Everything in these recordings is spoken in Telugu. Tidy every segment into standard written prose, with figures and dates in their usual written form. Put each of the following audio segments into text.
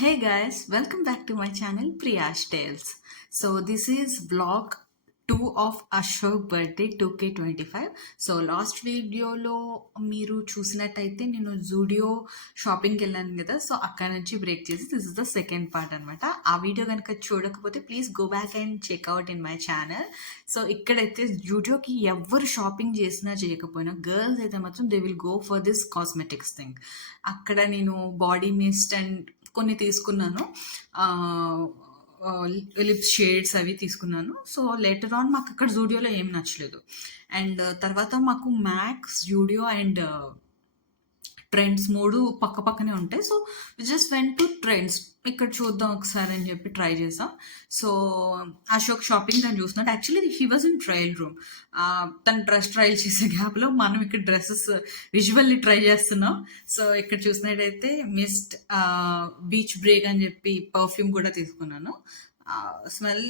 Hey guys, welcome back to my channel Priyash Tales. So this is vlog 2 of Ashok birthday 2K25. So last వీడియోలో మీరు చూసినట్టయితే నేను జూడియో షాపింగ్కి వెళ్ళాను కదా, సో అక్కడ నుంచి బ్రేక్ చేసి this is the second part అనమాట. ఆ వీడియో కనుక చూడకపోతే please go back and checkout in my channel. So ఇక్కడైతే జూడియోకి ఎవరు షాపింగ్ చేసినా చేయకపోయినా గర్ల్స్ అయితే మాత్రం they will go for this cosmetics thing. అక్కడ నేను బాడీ మిస్ట్ అండ్ కొన్ని తీసుకున్నాను, లిప్స్ షేడ్స్ అవి తీసుకున్నాను. సో లేటర్ ఆన్ మాకు అక్కడ జూడియోలో ఏం నచ్చలేదు. అండ్ తర్వాత మాకు మ్యాక్స్, జూడియో అండ్ ట్రెండ్స్ 3 పక్క పక్కనే ఉంటాయి. So we just went to Trends, ఇక్కడ చూద్దాం ఒకసారి అని చెప్పి ట్రై చేసాం. సో అశోక్ షాపింగ్ తను చూస్తున్నాడు. Actually he was in trial room. తన డ్రెస్ ట్రయల్ చేసే గ్యాప్లో మనం ఇక్కడ డ్రెస్సెస్ విజువల్లీ ట్రై చేస్తున్నాం. సో ఇక్కడ చూసినట్టయితే మిస్ట్, బీచ్ బ్రేక్ అని చెప్పి పర్ఫ్యూమ్ కూడా తీసుకున్నాను. స్మెల్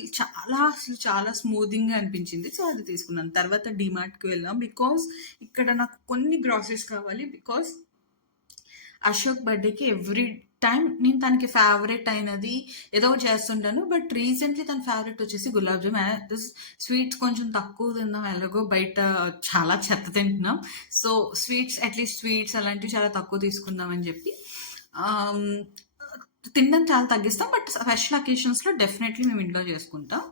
చాలా స్మూదింగ్గా అనిపించింది. సో అది తీసుకున్నాను. తర్వాత డిమార్ట్కి వెళ్ళాం బికాస్ ఇక్కడ నాకు కొన్ని గ్రాసరీస్ కావాలి. బికాస్ అశోక్ బర్త్డేకి ఎవ్రీ టైం నేను తనకి ఫేవరెట్ అయినది ఏదో చేస్తుంటాను. బట్ రీసెంట్లీ తన ఫేవరెట్ వచ్చేసి గులాబ్ జామ్. స్వీట్స్ కొంచెం తక్కువ తిన్నాం, ఎలాగో బయట చాలా చెత్త తింటున్నాం. సో అట్లీస్ట్ స్వీట్స్ అలాంటివి చాలా తక్కువ తీసుకుందాం అని చెప్పి తినడం చాలా తగ్గిస్తాం. బట్ స్పెషల్ అకేషన్స్లో డెఫినెట్లీ మేము ఇంట్లో చేసుకుంటాం.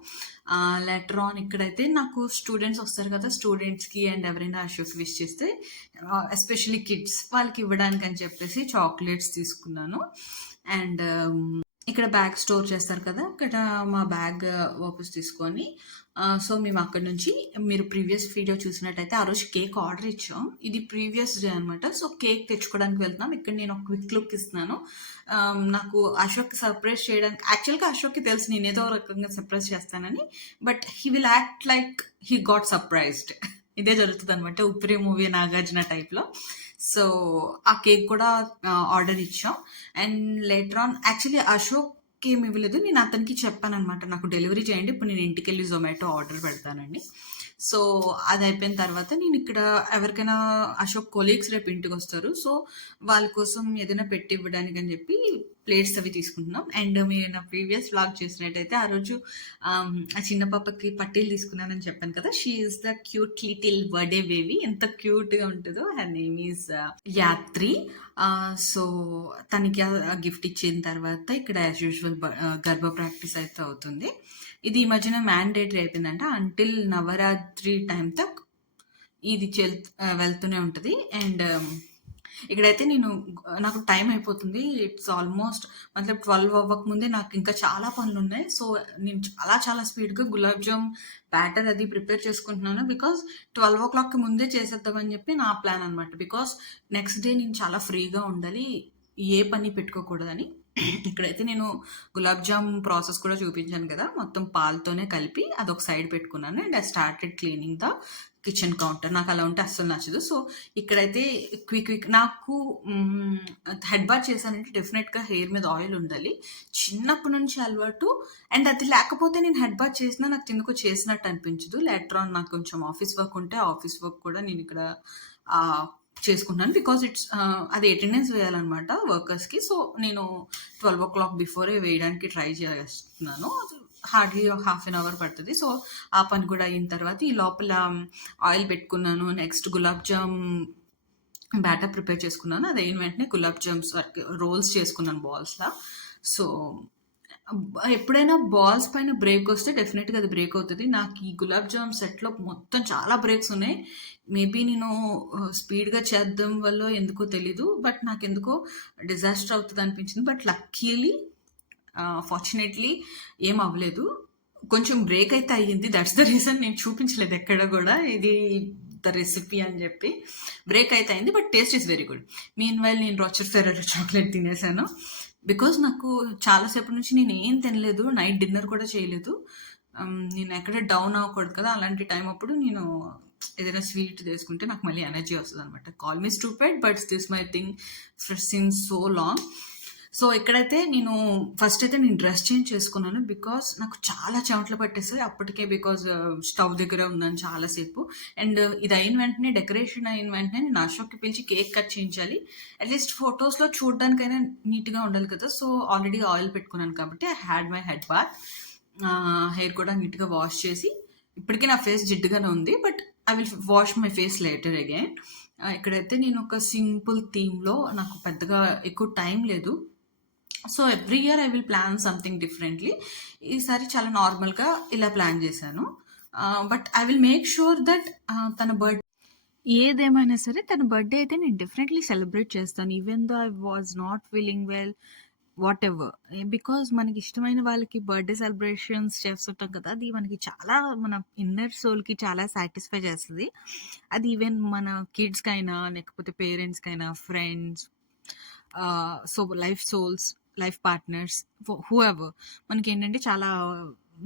లెటర్ ఆన్ ఇక్కడైతే నాకు స్టూడెంట్స్ వస్తారు కదా, స్టూడెంట్స్కి అండ్ ఎవరైనా అశోక్ విష్ చేస్తే ఎస్పెషల్లీ కిడ్స్ వాళ్ళకి ఇవ్వడానికి అని చెప్పేసి చాక్లెట్స్ తీసుకున్నాను. అండ్ ఇక్కడ బ్యాగ్ స్టోర్ చేస్తారు కదా, ఇక్కడ మా బ్యాగ్ వాపస్ తీసుకొని సో మేము అక్కడ నుంచి, మీరు ప్రీవియస్ వీడియో చూసినట్టయితే ఆ రోజు కేక్ ఆర్డర్ ఇచ్చాం. ఇది ప్రీవియస్ డే అనమాట. సో కేక్ తెచ్చుకోవడానికి వెళ్తున్నాం. ఇక్కడ నేను ఒక క్విక్ లుక్ ఇస్తున్నాను. నాకు అశోక్ సర్ప్రైజ్ చేయడానికి, యాక్చువల్గా అశోక్కి తెలుసు నేను ఏదో రకంగా సర్ప్రైజ్ చేస్తానని, but he will act like he got surprised. ఇదే జరుగుతుంది అనమాట ఉప్రి మూవీ నాగార్జున టైప్లో. సో ఆ కేక్ కూడా ఆర్డర్ ఇచ్చాం. And later on actually Ashok ఏమి ఇవ్వలేదు, నేను అతనికి చెప్పాను అనమాట, నాకు డెలివరీ చేయండి, ఇప్పుడు నేను ఇంటికి వెళ్ళి జొమాటో ఆర్డర్ పెడతానండి. సో అది అయిపోయిన తర్వాత నేను ఇక్కడ ఎవరికైనా అశోక్ కొలీగ్స్ రేపు ఇంటికి వస్తారు, సో వాళ్ళ కోసం ఏదైనా పెట్టి ఇవ్వడానికి అని చెప్పి ప్లేట్స్ అవి తీసుకుంటున్నాం. అండ్ మీరు నా ప్రీవియస్ వ్లాగ్ చేసినట్టయితే ఆ రోజు ఆ చిన్న పాపకి పట్టీలు తీసుకున్నానని చెప్పాను కదా. She is the cute little birthday baby. ఎంత క్యూట్గా ఉంటుందో. Her name is Yatri. So తనకి గిఫ్ట్ ఇచ్చిన తర్వాత ఇక్కడ యాజ్ యూజువల్ గర్భ ప్రాక్టీస్ అయితే అవుతుంది. ఇది ఈ మధ్యన మ్యాండేటరీ అయిపోయిందంట. అంటిల్ నవరాత్రి టైం తక్ ఇది వెళ్తూనే ఉంటుంది. అండ్ ఇక్కడైతే నాకు టైం అయిపోతుంది. ఇట్స్ ఆల్మోస్ట్ 12 అవ్వకముందే నాకు ఇంకా చాలా పనులు ఉన్నాయి. సో నేను చాలా స్పీడ్గా గులాబ్ జామ్ బ్యాటర్ అది ప్రిపేర్ చేసుకుంటున్నాను. బికాస్ 12 o'clockకి ముందే చేసేద్దామని చెప్పి నా ప్లాన్ అనమాట. బికాస్ నెక్స్ట్ డే నేను చాలా ఫ్రీగా ఉండాలి, ఏ పని పెట్టుకోకూడదని. ఇక్కడైతే నేను గులాబ్ జామ్ ప్రాసెస్ కూడా చూపించాను కదా, మొత్తం పాలతోనే కలిపి అదొక సైడ్ పెట్టుకున్నాను. And I started cleaning the kitchen counter. నాకు అలా ఉంటే అస్సలు నచ్చదు. సో ఇక్కడైతే క్విక్ నాకు హెడ్ బాత్ చేశానంటే డెఫినెట్గా హెయిర్ మీద ఆయిల్ ఉండాలి, చిన్నప్పటి నుంచి అలవాటు. అండ్ అది లేకపోతే నేను హెడ్ బాత్ చేసినా నాకు ఎందుకో చేసినట్టు అనిపించదు. లేటర్ ఆన్ నాకు కొంచెం ఆఫీస్ వర్క్ ఉంటే ఆఫీస్ వర్క్ కూడా నేను ఇక్కడ చేసుకుంటున్నాను. బికాజ్ అది అటెండెన్స్ వేయాలన్నమాట వర్కర్స్కి. సో నేను 12 o'clock బిఫోరే వేయడానికి ట్రై చేస్తున్నాను. హార్డ్లీ హాఫ్ అన్ అవర్ పడుతుంది. సో ఆ పని కూడా అయిన తర్వాత ఈ లోపల ఆయిల్ పెట్టుకున్నాను. Next gulab jam batter prepare చేసుకున్నాను. అది అయిన వెంటనే గులాబ్ జామ్స్ రోల్స్ చేసుకున్నాను బాల్స్లా. సో ఎప్పుడైనా బాల్స్ పైన బ్రేక్ వస్తే డెఫినెట్గా అది బ్రేక్ అవుతుంది. నాకు ఈ గులాబ్ జామ్ సెట్లో మొత్తం చాలా బ్రేక్స్ ఉన్నాయి. మేబీ నేను స్పీడ్గా చేద్దాం వల్ల ఎందుకో తెలీదు, బట్ నాకు ఎందుకో డిజాస్టర్ అవుతుంది అనిపించింది. బట్ లక్కీలీ ఫార్చునేట్లీ ఏం అవ్వలేదు. కొంచెం బ్రేక్ అయితే అయ్యింది. దట్స్ ద రీజన్ నేను చూపించలేదు ఎక్కడ కూడా ఇది ద రెసిపీ అని చెప్పి. బ్రేక్ అయితే అయింది, but taste is very good. Mean while నేను రాచర్ ఫెర్రర్ చాక్లెట్ తినేసాను. బికాజ్ నాకు చాలాసేపు నుంచి నేను ఏం తినలేదు, నైట్ డిన్నర్ కూడా చేయలేదు. నేను ఎక్కడ డౌన్ అవ్వకూడదు కదా, అలాంటి టైం అప్పుడు నేను ఏదైనా స్వీట్ తీసుకుంటే నాకు మళ్ళీ ఎనర్జీ వస్తుంది అనమాట. Call me stupid, but this my thing since so long. So ఇక్కడైతే నేను ఫస్ట్ అయితే నేను డ్రెస్ చేంజ్ చేసుకున్నాను. బికాస్ నాకు చాలా చెమటలు పట్టేసాయి అప్పటికే. బికాస్ స్టవ్ దగ్గర ఉన్నాను చాలాసేపు. అండ్ ఇది అయిన వెంటనే, డెకరేషన్ అయిన వెంటనే నేను అశోక్కి పిలిచి కేక్ కట్ చేయించాలి. అట్లీస్ట్ ఫొటోస్లో చూడడానికైనా నీట్గా ఉండాలి కదా. సో ఆల్రెడీ ఆయిల్ పెట్టుకున్నాను కాబట్టి I had my head bath. Hair కూడా నీట్గా వాష్ చేసి, ఇప్పటికీ నా ఫేస్ జిడ్డుగానే ఉంది, but I will wash my face later again. ఇక్కడైతే నేను ఒక సింపుల్ థీమ్లో, నాకు పెద్దగా ఎక్కువ టైం లేదు. So every year I will plan something differently. ఈసారి చాలా నార్మల్గా ఇలా ప్లాన్ చేశాను. But I will make sure that తన బర్త్ ఏదేమైనా సరే తన బర్త్డే అయితే నేను డెఫినెట్లీ సెలబ్రేట్ చేస్తాను. Even though I was not feeling well, what ever. Because మనకి ఇష్టమైన వాళ్ళకి బర్త్డే సెలబ్రేషన్స్ చేస్తుంటాం కదా, అది మనకి చాలా, మన ఇన్నర్ సోల్కి చాలా సాటిస్ఫై చేస్తుంది. అది ఈవెన్ మన కిడ్స్కైనా, లేకపోతే పేరెంట్స్కైనా, friends, so life souls, life partners, whoever. మనకి ఏంటంటే చాలా,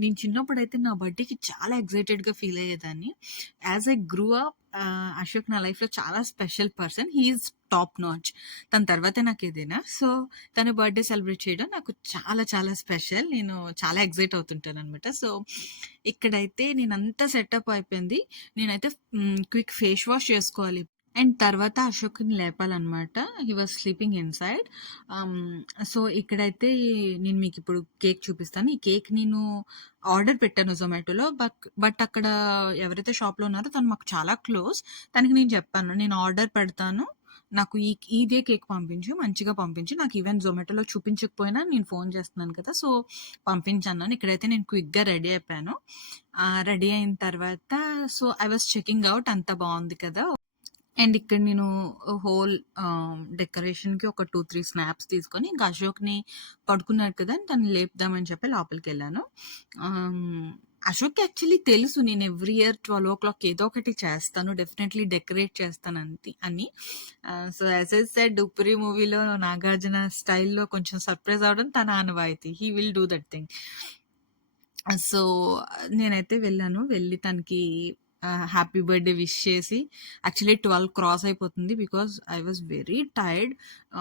నేను చిన్నప్పుడైతే నా బర్త్డేకి చాలా ఎక్సైటెడ్గా ఫీల్ అయ్యేదాన్ని. As I grew up, Ashok నా లైఫ్లో చాలా special person. He is top notch. తన తర్వాతే నాకు ఏదైనా. సో తన బర్త్డే సెలబ్రేట్ చేయడం నాకు చాలా చాలా స్పెషల్. నేను చాలా ఎక్సైట్ అవుతుంటాను అనమాట. సో ఇక్కడైతే నేనంతా సెటప్ అయిపోయింది. నేనైతే క్విక్ ఫేస్ వాష్ చేసుకోవాలి. అండ్ తర్వాత అశోక్‌ని లేపాలనమాట. He was sleeping inside. So ఇక్కడైతే నేను మీకిప్పుడు కేక్ చూపిస్తాను. ఈ కేక్ నేను ఆర్డర్ పెట్టాను జొమాటోలో. బట్ అక్కడ ఎవరైతే షాప్‌లో ఉన్నారో తను మాకు చాలా క్లోజ్. తనకి నేను చెప్పాను, "నేను ఆర్డర్ పెడతాను. నాకు ఇదే కేక్ పంపించు. మంచిగా పంపించు. నాకు ఈవెన్ జొమాటోలో చూపించకపోయినా నేను ఫోన్ చేస్తున్నాను కదా! సో పంపించన్నాను." ఇక్కడైతే నేను క్విక్‌గా రెడీ అయిపోయాను. రెడీ అయిన తర్వాత so I was checking out. అంతా బావుంది కదా! అండ్ ఇక్కడ నేను హోల్ డెకరేషన్‌కి ఒక 2, 3 స్నాప్స్ తీసుకొని, ఇంకా అశోక్‌ని పడుకున్నాడు కదా అని తనని లేపుదామని చెప్పి లోపలికెళ్ళాను. అశోక్‌కి యాక్చువల్లీ తెలుసు నేను ఎవ్రీ ఇయర్ 12:00 ఏదో ఒకటి చేస్తాను. డెఫినెట్లీ డెకరేట్ చేస్తానంతి అని. సో యాజ్ ఐ సెడ్, 'ఉప్పురి' మూవీలో నాగార్జున స్టైల్‌లో కొంచెం సర్ప్రైజ్ అవ్వడం తన ఆనవాయితీ. He will do that thing. So నేనైతే వెళ్ళాను. వెళ్ళి తనకి హ్యాపీ బర్త్‌డే విష్ చేసి, యాక్చువల్లీ 12 క్రాస్ అయిపోతుంది. Because I was very tired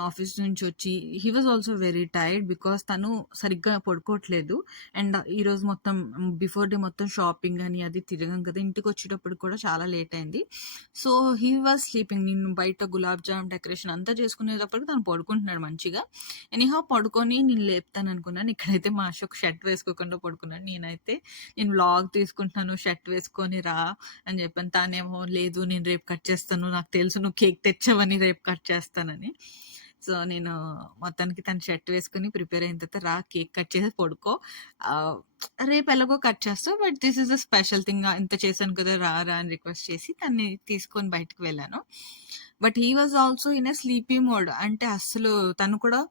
office నుంచి వచ్చి. He was also very tired because తను సరిగ్గా పడుకోవట్లేదు. అండ్ ఈరోజు మొత్తం బిఫోర్ డే మొత్తం షాపింగ్ అని అది తిరిగాం కదా, ఇంటికి వచ్చేటప్పుడు కూడా చాలా లేట్ అయింది. So he was sleeping. నేను బయట గులాబ్ జామ్ డెకరేషన్ అంతా చేసుకునేటప్పటికి తను పడుకుంటున్నాడు మంచిగా. ఎనీహౌ పడుకొని నేను లేపుతాను అనుకున్నాను. ఇక్కడైతే మా అశోక్ షర్ట్ వేసుకోకుండా పడుకున్నాడు. నేను వ్లాగ్ తీసుకుంటున్నాను, షర్ట్ వేసుకొని రా అని చెప్పాను. తానేమో, లేదు నేను రేపు కట్ చేస్తాను, నాకు తెలుసు నువ్వు కేక్ తెచ్చావని, రేపు కట్ చేస్తానని. సో నేను మొత్తానికి తను షర్ట్ వేసుకొని ప్రిపేర్ అయిన తర్వాత, రా కేక్ కట్ చేసి పడుకో, రేపు ఎలాగో కట్ చేస్తావు, but this is a special thing, ఇంత చేశాను కదా, రా రా అని రిక్వెస్ట్ చేసి తన్ని తీసుకొని బయటకు వెళ్ళాను. But he was also in a sleepy mode. అంటే అస్సలు తను కూడా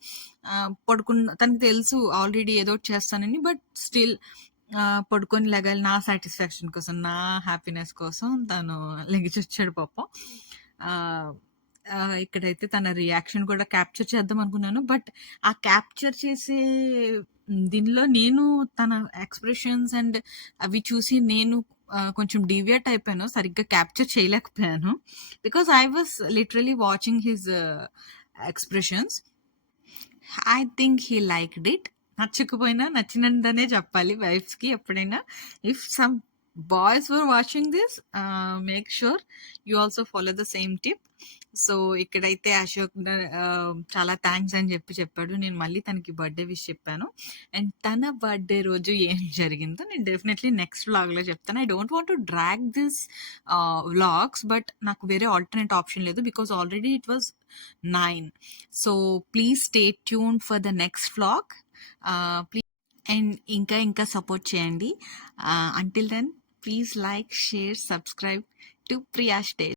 తనకు తెలుసు ఆల్రెడీ ఏదో ఒకటి చేస్తానని, బట్ స్టిల్ పడుకొని లెగాలి నా సాటిస్ఫాక్షన్ కోసం, నా హ్యాపీనెస్ కోసం తను లెగిచొచ్చాడు పాపం. ఇక్కడైతే తన రియాక్షన్ కూడా క్యాప్చర్ చేద్దాం అనుకున్నాను. బట్ ఆ క్యాప్చర్ చేసే దీనిలో నేను తన ఎక్స్ప్రెషన్స్ అండ్ అవి చూసి నేను కొంచెం డీవియేట్ అయిపోయాను. సరిగ్గా క్యాప్చర్ చేయలేకపోయాను. Because I was literally watching his expressions. I think he liked it. నచ్చకపోయినా నచ్చినందనే చెప్పాలి వైఫ్స్‌కి ఎప్పుడైనా. If some boys were watching this, make sure you also follow the same tip. So ఇక్కడైతే అశోక్ చాలా థ్యాంక్స్ అని చెప్పాడు. నేను మళ్ళీ తనకి బర్త్డే విష్ చెప్పాను. అండ్ తన బర్త్డే రోజు ఏం జరిగిందో నేను డెఫినెట్లీ నెక్స్ట్ వ్లాగ్లో చెప్తాను. I don't want to drag this vlogs, but నాకు వేరే ఆల్టర్నేట్ ఆప్షన్ లేదు. Because already it was 9. So please stay tuned for the next vlog. Please and ఇంకా సపోర్ట్ చేయండి. Until then, please like, share, subscribe to Priyash day.